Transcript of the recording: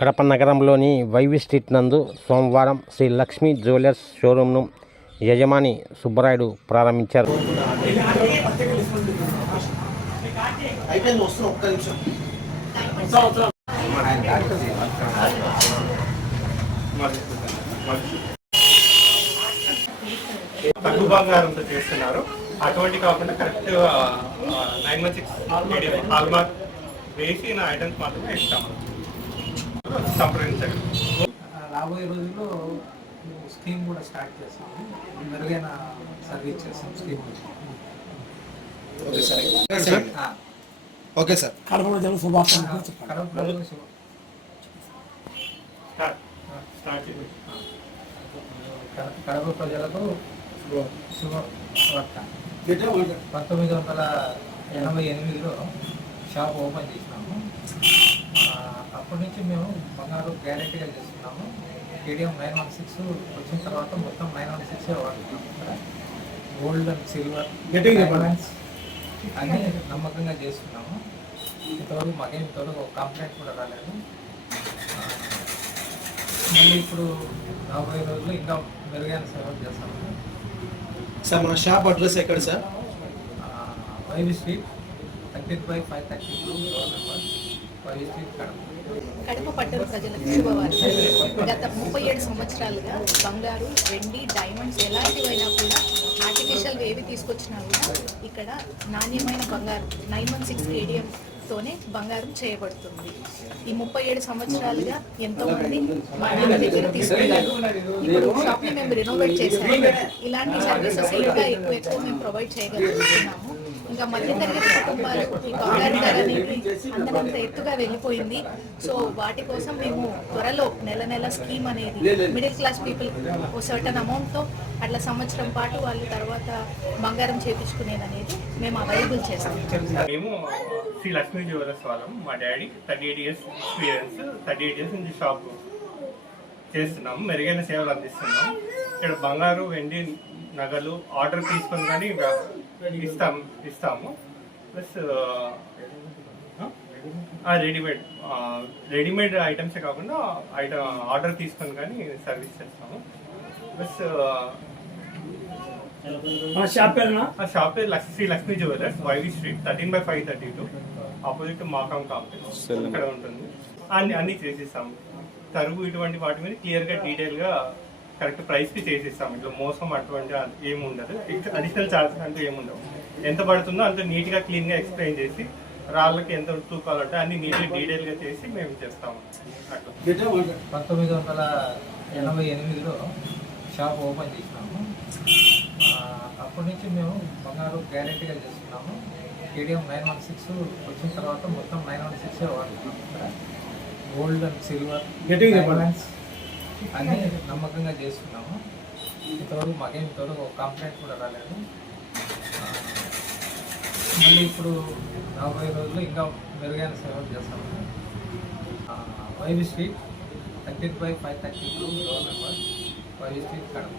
కడప నగరంలోని YV street నందు సోమవారం శ్రీ లక్ష్మీ జ్యువెలర్స్ షోరూమ్ను యజమాని సుబ్బరాయుడు ప్రారంభించారు. తగ్గు బంగారంతో చేస్తున్నారు. అటువంటి కాకుండా కరెక్ట్ 916 హాల్మార్క్ వేసిన ఐటమ్స్ మాత్రమే ఇస్తాము. సంప్రదించండి. రాబోయే రోజుల్లో స్కీమ్ కూడా స్టార్ట్ చేస్తాము. మెరుగైన సర్వీస్ చేస్తాం స్కీమ్. Okay sir. కడప ప్రజలు శుభాకాంక్షలు. కడప ప్రజలకు శుభవార్త. 1988లో షాప్ ఓపెన్ చేసినాము. అప్పటి నుంచి మేము బంగారు గ్యారెంటీగా చేస్తున్నాము. కేడిఎం 916 వచ్చిన తర్వాత మొత్తం 916 వాడుతున్నాము. గోల్డ్ అండ్ సిల్వర్ డైమండ్స్ అన్నీ నమ్మకంగా చేస్తున్నాము. ఇంతవరకు మాకేంతవరకు ఒక కంప్లైంట్ కూడా రాలేదు. మళ్ళీ ఇప్పుడు రాబోయే రోజుల్లో ఇంకా మెరుగైన సేవలు చేస్తాము. సార్ మన షాప్ అడ్రస్ ఎక్కడ sir? YV street 13/532 door number, YV street Kadapa. Kadapa పట్టణ ప్రజలకు శుభవార్త. గత 37 సంవత్సరాలుగా బంగారు, వెండి, డైమండ్స్ ఎలాంటివైనా కూడా ఆర్టిఫిషియల్ ఏవి తీసుకొచ్చినా కూడా ఇక్కడ నాణ్యమైన బంగారం 916 కేడిఎంతోనే బంగారం చేయబడుతుంది. ఈ 37 సంవత్సరాలుగా ఎంతోమంది మా దగ్గర తీసుకెళ్ళారు. ఇప్పుడు షాప్ని మేము రెనోవేట్ చేశాము. ఇలాంటి సర్వీసెస్ ఇంకా ఎక్కువ మేము ప్రొవైడ్ చేయగలుగుతున్నాము. ఇంకా మధ్యతరగతి కుటుంబాలకు ఈ బంగారు ధర అనేది అంతకంత ఎత్తుగా వెళ్ళిపోయింది. సో వాటి కోసం మేము త్వరలో నెల స్కీమ్ అనేది మిడిల్ క్లాస్ పీపుల్ ఓ సర్టన్ అమౌంట్తో అట్లా సంవత్సరం పాటు వాళ్ళు తర్వాత బంగారం చేపించుకునేది అనేది మేము అవైలబుల్ చేస్తాం. మేము శ్రీ లక్ష్మీ జ్యువెలర్స్ వాళ్ళం. మా డాడీ 38 ఇయర్స్ ఎక్స్పీరియన్స్, 38 ఇయర్స్ నుంచి షాప్ చేస్తున్నాము. మెరుగైన సేవలు అందిస్తున్నాం. ఇక్కడ బంగారు, వెండి, నగలు ఆర్డర్ తీసుకొని కానీ ఇస్తాము. ప్లస్ రెడీమేడ్ ఐటమ్సే కాకుండా ఆర్డర్ తీసుకొని కానీ సర్వీస్ చేస్తాము. Plus shop Shri Lakshmi jewellers, YV street 13/532 opposite మాకాం కాంప్లెక్స్ అక్కడ ఉంటుంది. అన్ని చేసిస్తాము. తరుగు ఇటువంటి వాటి మీద క్లియర్గా డీటెయిల్గా కరెక్ట్ ప్రైస్కి చేసిస్తాము. ఇట్లా మోసం అటువంటి ఏమి ఉండదు. అడిషనల్ ఛార్జెస్ అంటూ ఏముండవు. ఎంత పడుతుందో అంత నీట్గా క్లీన్గా ఎక్స్ప్లెయిన్ చేసి రాళ్ళకి ఎంత తూకాలంటే అన్ని నీట్గా డీటెయిల్గా చేసి మేము చేస్తాము. అట్లా 1988లో షాప్ ఓపెన్ చేసినాము. అప్పటి నుంచి మేము బంగారు గ్యారెంటీగా చేస్తున్నాము. కేడిఎం 916 వచ్చిన తర్వాత మొత్తం 916 వాడుతున్నాము. గోల్డ్ అండ్ సిల్వర్ డైమండ్స్ అన్నీ నమ్మకంగా చేస్తున్నాము. ఇంతవరకు మాకేంతవరకు ఒక కంప్లైంట్ కూడా రాలేదు. మళ్ళీ ఇప్పుడు రాబోయే రోజుల్లో ఇంకా మెరుగైన సేవలు చేస్తాము. YV street 13/532 door number, YV street Kadapa.